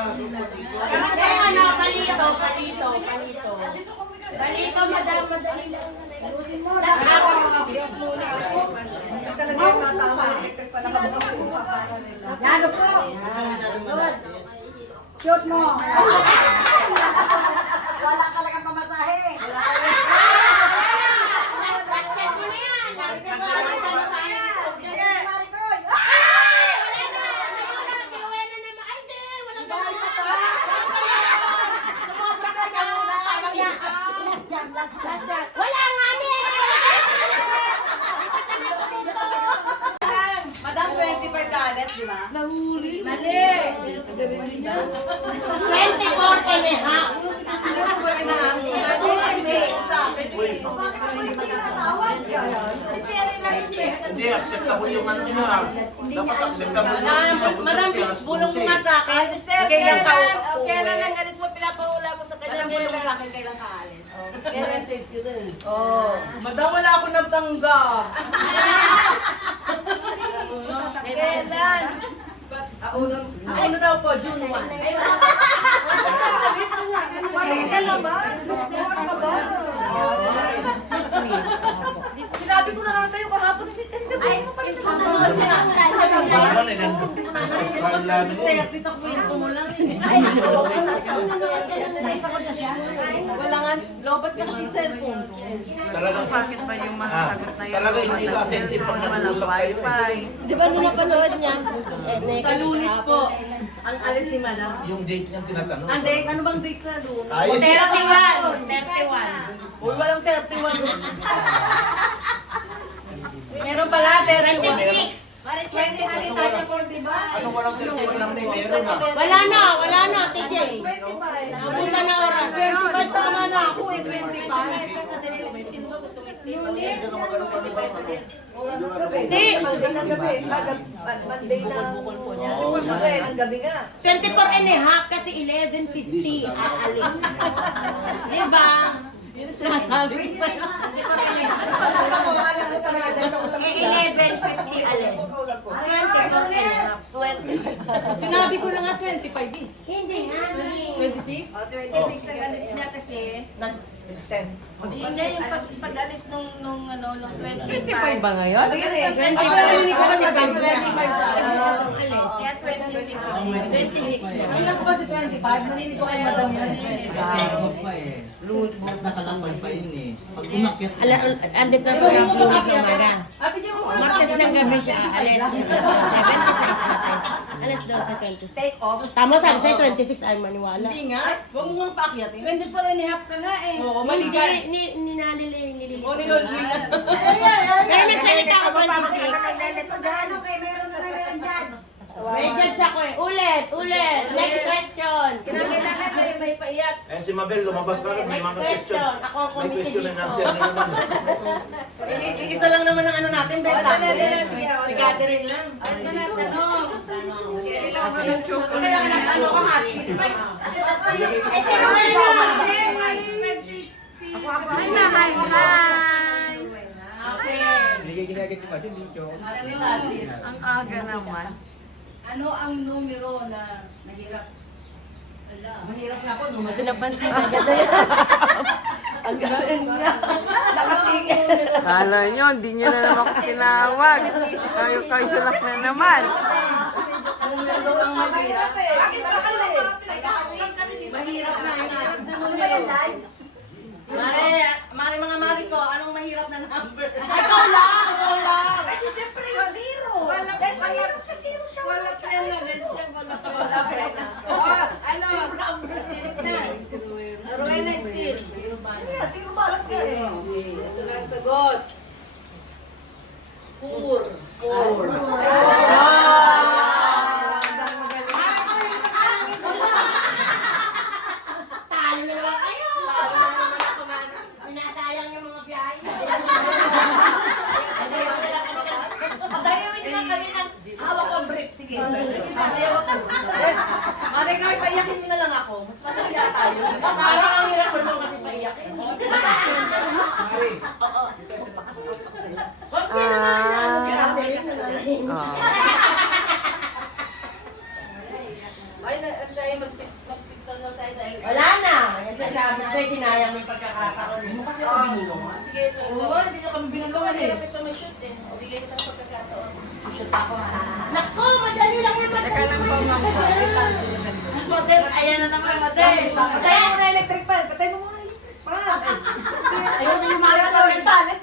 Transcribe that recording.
Ano, palito. Palito, madam, madali lang. Lusin mo. Talaga yung natama. Electric pa nakabukas. Yan po. Shoot mo. Wala talagang pamasahe. Last mo na yan. Wala nga Madam, $25, di ba? Mali. 24 and a half. Ano po rin na kami? Bakit ako hindi pa yung natawag? Cherry lang yung Hindi, acceptable yung ano nila. Dapat acceptable yung isang Madam, bulong mo nga sa akin. Kailan ka kailan lang alis mo, pinapaula mo sa kanya. Bulong mo sa akin, kailan ka alis. Kailan says ko din. Oo. Madam, wala ako nagtanggap. Kailan? Ano daw po, June 1. Bakit ka labas? Bakit ka labas? Sinabi ko na nga sa'yo kahapon. Ay, ito na sa kwento mo lang. Wala nga, lobat ka kasi cellphone. Talagang Bakit ba yung mga sagot na yun? talaga hindi ka attentive pag nag-uusap kayo. Di ba nung napanood niya? Sa Lunes po, ang alis ni Madam. Yung date niyang tinatanong. Ang date, ano bang date sa Lunes? Ay, 31. Uy, walang 31. Meron pala, 31. 26. 20 hari tayo po, di ba? ano walang 31 lang may meron na. Wala na, TJ. 25. Nabusan na oras. 25, tama na ako eh, 25. Hindi. Monday ng gabi nga. 24 and a half kasi 11:50 aalis. Di ba? Sinasabi ko sa'yo. Alam ko talaga. 11:50 alis. 24 and a half. 20. Sinabi ko na nga 25 eh. Hindi nga. 26? O, 26 ang alis niya kasi nag-extend. Hindi yung pag-alis nung 25 ba ngayon? Sabi ka rin, 25 sa alis. Kaya 26. 26. Ilan ko ba si 25? Kasi hindi ko kayo madam yun. Nakalambay pa yun eh. Pag umakyat Andito na siya ang bukas ng umaga. Ate, di mo Umakyat ng gabi siya, alis 7:26. Alas 12:26. take off. Tama sabi sa'yo, 26 ay maniwala. Hindi nga. Huwag mo nga paakyat eh. 24 and a half ka nga eh. Oo, Nililito. O, nilolila. Kaya nagsalita ako 26. Ano kayo, meron na kayo yung judge. May judge ako eh. Ulit. Next question. Kailangan may paiyak. Eh si Mabel, lumabas ka rin. May mga question. Ako ang May committee question and dito. answer na naman. Isa lang naman ang ano natin, best Si Catherine lang. Kaya ka nasa ano ka hot seat. ang aga naman. Ano ang numero na nahirap? Mahirap nga po, numero. Ito napansin ka ganda Ang galing niya. Nakasingin. Kala nyo, hindi nyo na naman ako tinawag. Kayo lang na naman. Ang mahirap eh. Bakit ba kasi? Mahirap na. Ano ba yan, Lai? Mga mari ko, anong mahirap na number? Ikaw lang. Ay, siyempre, zero. Wala mahirap sa zero siya. Wala friend na rin siya. Wala friend na. Ano? Sinis na. Rowena still. Zero balance siya eh. Ito na ang sagot. Four. Talo na naman kayo. Sinasayang yung mga biyahe. Sayawin nyo kami ng hawak ang brick. Sige. Mari kami, paiyakin nyo na lang ako. Mas madali na tayo. Parang ang hirap mo kasi paiyak. Ay, tayo sabi sa'yo, sinayang mo yung pagkakataon mo kasi ako binulong. Sige, ito. Oo, hindi nyo kami binulungan eh. Ito may shoot eh. O, bigay kita ng pagkakataon. Shoot ako ha. Nako, madali lang yung Teka lang po, ma'am. Model, ayan na naman, model. Patay mo muna electric fan. Patay mo muna electric fan. Ayun, yung mga Talent